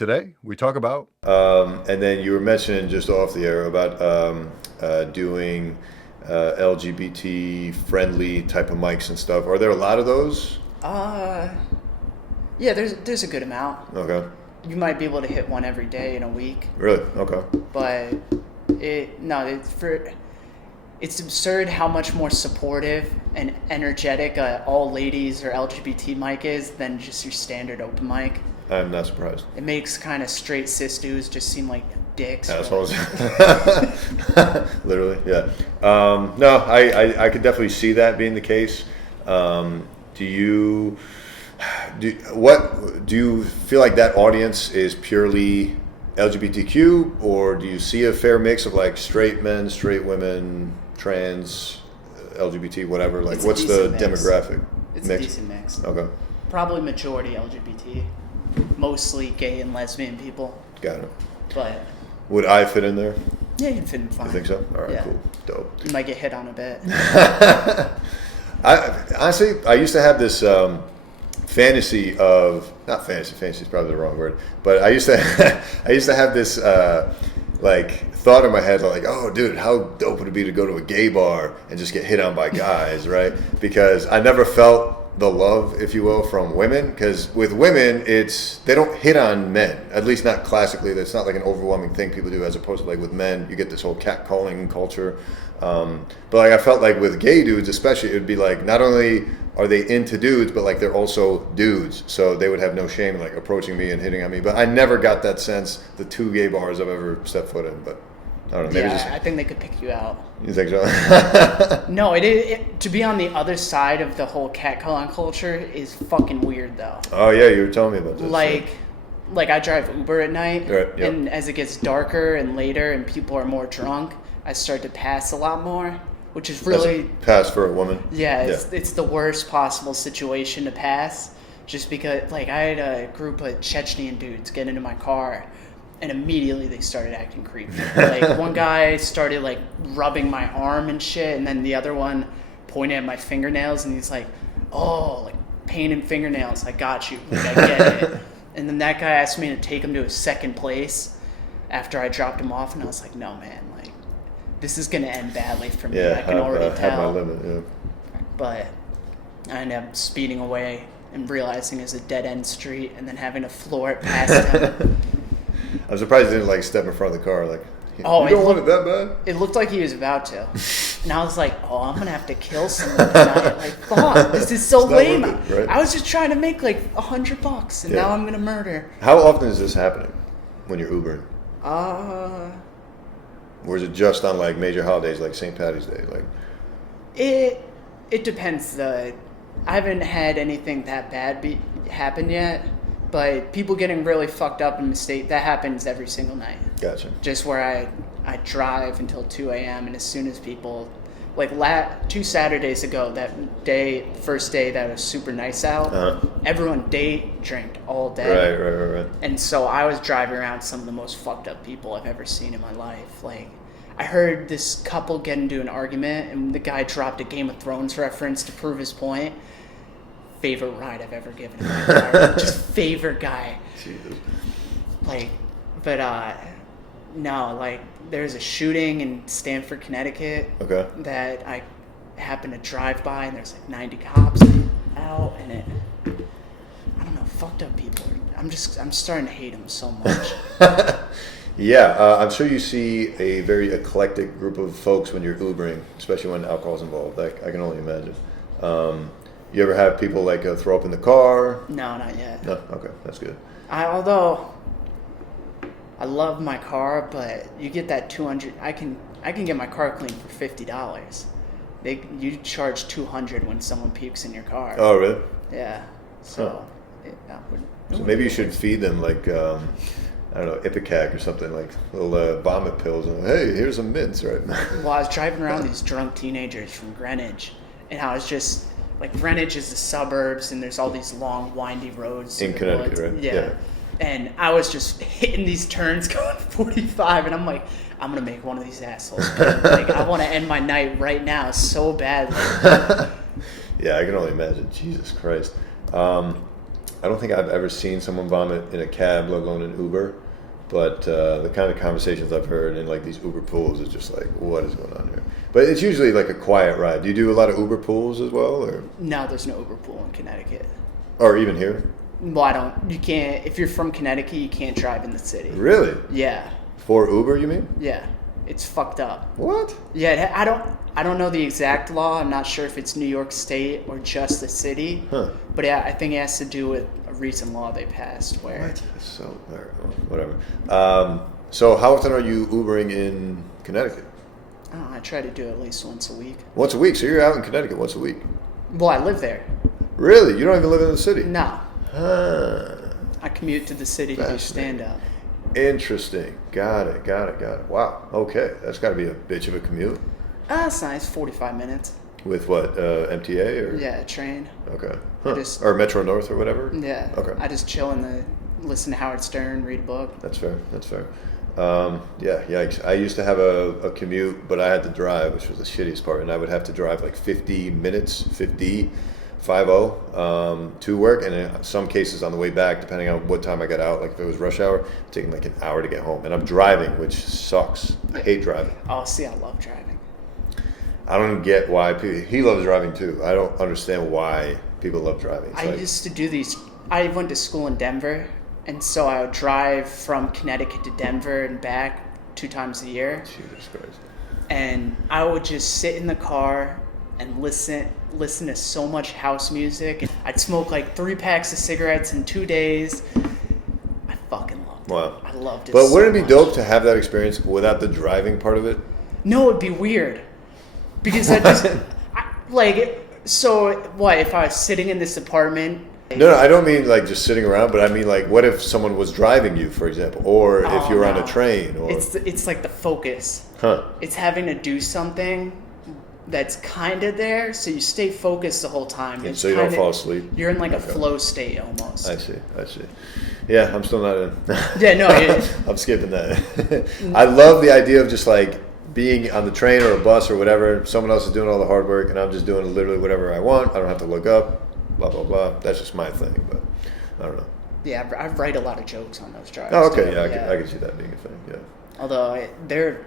Today we talk about And then you were mentioning just off the air about doing LGBT friendly type of mics and stuff. Are there a lot of those? Uh, yeah, there's a good amount. Okay. You might be able to hit one every day in a week, Really? Okay. but it's absurd how much more supportive and energetic all ladies or LGBT mic is than just your standard open mic. I'm not surprised. It makes kind of straight cis dudes just seem like dicks. Assholes. Literally, yeah. No, I could definitely see that being the case. Do you feel like that audience is purely LGBTQ, or do you see a fair mix of like straight men, straight women, trans, LGBT, whatever? Like, It's a what's the decent mix. demographic It's mix? a decent mix. Okay, Probably majority LGBT, mostly gay and lesbian people, got it. but Would I fit in there? yeah, you can fit in fine. You think so? All right, Yeah. cool, dope. You might get hit on a bit. I honestly, I used to have this fantasy of, not fantasy. Fantasy is probably the wrong word, but I used to I used to have this like thought in my head like, oh, dude, how dope would it be to go to a gay bar and just get hit on by guys, right? Because I never felt the love, if you will, from women. Because with women, they don't hit on men, at least not classically. That's not like an overwhelming thing people do, as opposed to like with men, you get this whole catcalling culture. But like I felt like with gay dudes, especially, it would be like not only are they into dudes, but like they're also dudes, so they would have no shame in like approaching me and hitting on me. But I never got that sense the two gay bars I've ever stepped foot in. But I don't know. Maybe Yeah, I think they could pick you out. you think so? No, to be on the other side of the whole catcalling culture is fucking weird though. Oh yeah, you were telling me about this. Like I drive Uber at night, Right, yep. and as it gets darker and later, and people are more drunk, I start to pass a lot more, which is really pass for a woman. yeah, it's the worst possible situation to pass. Just because, like, I had a group of Chechnyan dudes get into my car, and immediately they started acting creepy. Like, one guy started, like, rubbing my arm and shit, and then the other one pointed at my fingernails, and he's like, oh, like, pain in fingernails, I got you. Like, I get it. And then that guy asked me to take him to his second place after I dropped him off, and I was like, no, man, like, this is going to end badly for me. Yeah, I can already have my tell. limit. Yeah. But I ended up speeding away and realizing it was a dead-end street and then having to floor it past him. I'm surprised he didn't like step in front of the car. Like, Oh, you don't it want it that bad. It looked like he was about to. And I was like, oh, I'm going to have to kill someone tonight. Like, fuck, this is so It's not lame. worth it, right? I was just trying to make like $100, and Yeah. now I'm going to murder. How often is this happening when you're Ubering? Uh, Or is it just on like major holidays like St. Patty's Day? Like, it depends. I haven't had anything that bad happen yet, but people getting really fucked up in mistake, that happens every single night. gotcha. Just where I drive until 2 a.m. and as soon as people, like 2 Saturdays ago, that day, first day that was super nice out, everyone drank all day. Right. And so I was driving around some of the most fucked up people I've ever seen in my life. Like, I heard this couple get into an argument and the guy dropped a Game of Thrones reference to prove his point. Favorite ride I've ever given in my entire just favorite guy. Jesus. Like, but no, like there's a shooting in Stamford, Connecticut Okay. that I happened to drive by, and there's like 90 cops out, and I don't know, fucked up people. I'm starting to hate them so much. Yeah, I'm sure you see a very eclectic group of folks when you're Ubering, especially when alcohol's involved. Like, I can only imagine. You ever have people like throw up in the car? No, not yet. No? Okay, that's good. Although I love my car, but you get that 200. I can get my car cleaned for $50. You charge 200 when someone pukes in your car. Oh, really? Yeah. So. So maybe you should feed them like, I don't know, Ipecac or something, like little vomit pills. And, hey, here's some mints, right? Well, I was driving around these drunk teenagers from Greenwich, and I was just like, Greenwich is the suburbs, and there's all these long, windy roads In the Connecticut, woods. right? Yeah. Yeah. And I was just hitting these turns going 45, and I'm like, I'm gonna make one of these assholes. Like, I want to end my night right now so badly. Yeah, I can only imagine. Jesus Christ. I don't think I've ever seen someone vomit in a cab, let alone an Uber. But the kind of conversations I've heard in like these Uber pools is just like, what is going on here? But it's usually like a quiet ride. Do you do a lot of Uber pools as well, or No, there's no Uber pool in Connecticut. even here? Well, I don't. You can't. If you're from Connecticut, you can't drive in the city. Really? Yeah, For Uber, you mean? yeah. It's fucked up. What? Yeah, I don't know the exact law. I'm not sure if it's New York State or just the city. Huh. But yeah, I think it has to do with a recent law they passed where. What? So whatever. So how often are you Ubering in Connecticut? I don't know, I try to do it at least once a week. Once a week. So you're out in Connecticut once a week. Well, I live there. Really? You don't even live in the city? No, Huh. I commute to the city to do stand up. Interesting. Got it. Wow. Okay. That's got to be a bitch of a commute. It's nice. 45 minutes. With what? MTA or? Yeah, train. Okay. Huh. Just- Or Metro North or whatever? Yeah. Okay. I just chill listen to Howard Stern, read a book. That's fair. Yeah, yikes. I used to have a commute, but I had to drive, which was the shittiest part. And I would have to drive like 50 minutes, 50 to work. And in some cases on the way back, depending on what time I got out, like if it was rush hour, it's taking like an hour to get home. And I'm driving, which sucks. I hate driving. Oh, see, I love driving. I don't get why people, he loves driving too. I don't understand why people love driving. It's I used to do these. I went to school in Denver, and so I would drive from Connecticut to Denver and back 2 times a year. Jesus Christ. And I would just sit in the car and listen to so much house music. I'd smoke like 3 packs of cigarettes in 2 days. I fucking loved it. Wow. I loved it. But so wouldn't it be much. dope to have that experience without the driving part of it? No, it'd be weird. Because so what if I was sitting in this apartment? No, I don't mean like just sitting around, but I mean like what if someone was driving you, for example, or if you were on a train, or It's like the focus. huh? It's having to do something that's kind of there, so you stay focused the whole time. It's So you don't kinda- fall asleep. You're in like a Okay. flow state almost. I see. Yeah, I'm still not in. Yeah, no, I'm skipping that. I love the idea of just like being on the train or a bus or whatever. Someone else is doing all the hard work, and I'm just doing literally whatever I want. I don't have to look up. Blah blah blah. That's just my thing, but I don't know. Yeah, I write a lot of jokes on those drives. Oh, okay. too, Yeah, I can see that being a thing. Yeah. Although they're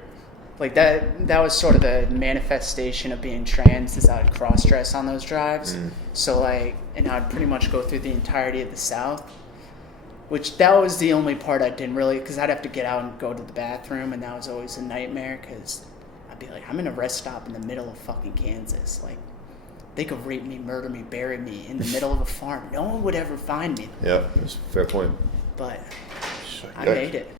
like that was sort of the manifestation of being trans is I would cross dress on those drives. So like, and I'd pretty much go through the entirety of the South, which that was the only part I didn't really, because I'd have to get out and go to the bathroom, and that was always a nightmare because I'd be like, I'm in a rest stop in the middle of fucking Kansas, like. They could rape me, murder me, bury me in the middle of a farm. No one would ever find me. Yeah, that's a fair point. But I Yikes. made it.